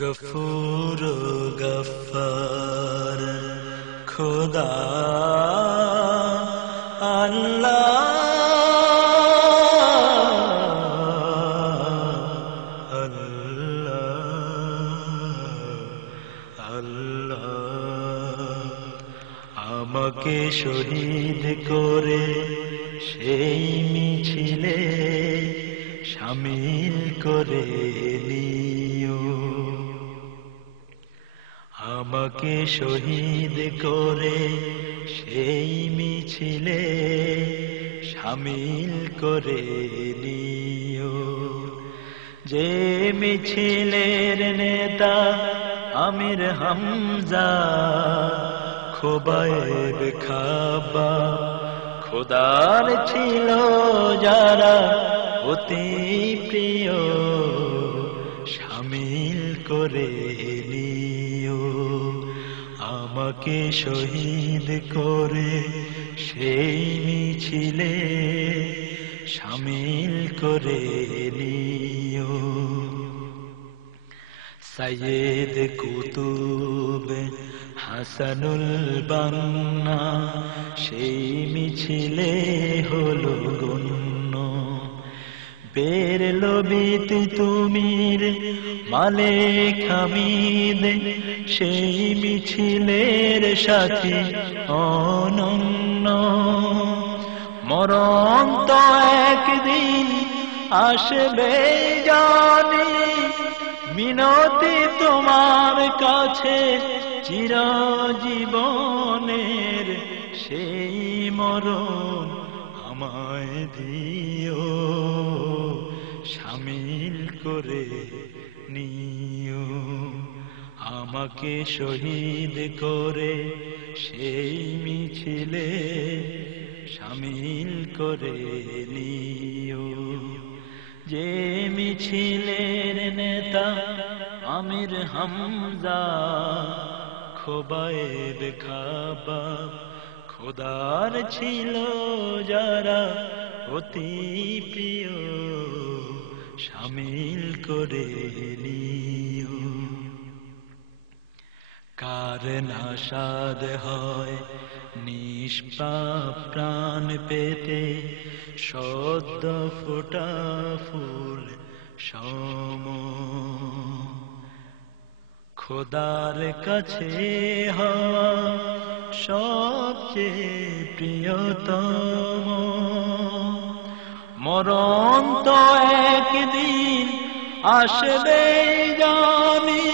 গফুর গফার খোদা আল্লাহ আল্লাহ আমাকে শহীদ করে সেই মিছিলে শামিল করে নিও। আমাকে শহীদ করে সেই মিছিলে শামিল করে নিও। যে মিছিলের নেতা আমির হামজা খোবায়েব খাবা খোদার ছিল যারা অতি প্রিয় শামিল করে নিও। আমাকে শহীদ করে সেই মিছিলে শামিল করে নিও। সৈয়দ কুতুব হাসানুল বান্না সেই মিছিলে হলো গণ্য। বেরলো বিত তুমির মালিক হামিদ সেই মিছিলের সাথী অনন্য। মরণ তো একদিন আসবে জানি, মিনতি তোমার কাছে চিরজীবনের সেই মরণ আমায় দিও শামিল করে নিও। আমাকে শহীদ করে সেই মিছিলে শামিল করে নিও। যে মিছিলের নেতা আমির হামজা খোবায়েব খাবা খোদার ছিল যারা অতি প্রিয় শামিল করে নিও। কার নাশাদ হয় নিষ্পাপ প্রাণ পেতে সদ্য ফোটা ফুল সম। খোদার কাছে হওয়া সবচেয়ে প্রিয়তম। মরণ তো একদিন আসবে জানি,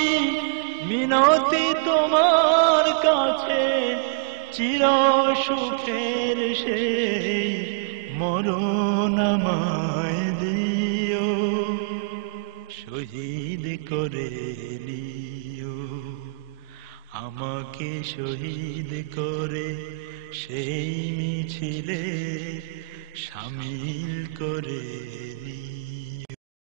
মিনতি তোমার কাছে চির সুখের সেই মরণ আমায় দিও শহীদ করে নিও। আমাকে শহীদ করে সেই মিছিলে শামিল করে নিও।